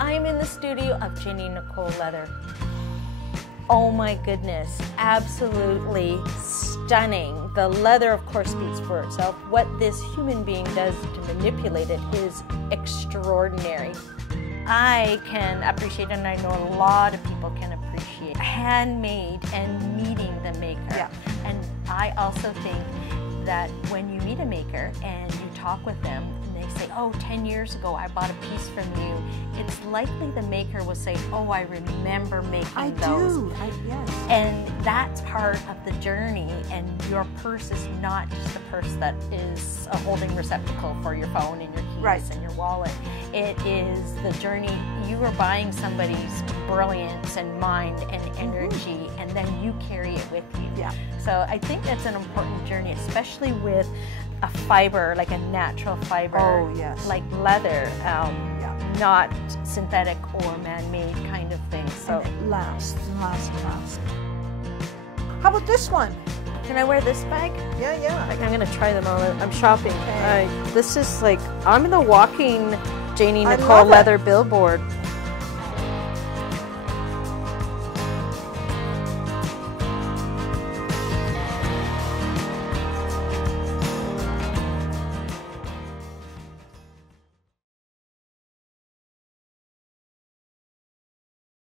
I'm in the studio of Janie-Nicole Leather. Oh my goodness, absolutely stunning. The leather, of course, speaks for itself. What this human being does to manipulate it is extraordinary. I can appreciate, and I know a lot of people can appreciate, handmade and meeting the maker. Yeah. And I also think that when you meet a maker and you talk with them and they say, oh, 10 years ago I bought a piece from you, it's likely the maker will say, oh, I remember making those. Yes. And that's part of the journey, and your purse is not just a purse that is a holding receptacle for your phone and your keys and your wallet. It is the journey. You are buying somebody's brilliance and mind and energy, and then you carry it with you. Yeah. So I think that's an important journey, especially with a fiber, like a natural fiber, Oh, yes. like leather, not synthetic or man-made kind of thing. So And it lasts and lasts and lasts. How about this one? can I wear this bag? Yeah, yeah. I'm gonna try them all. I'm shopping. Okay. This is like, I'm the walking I Janie-Nicole love it. Leather billboard.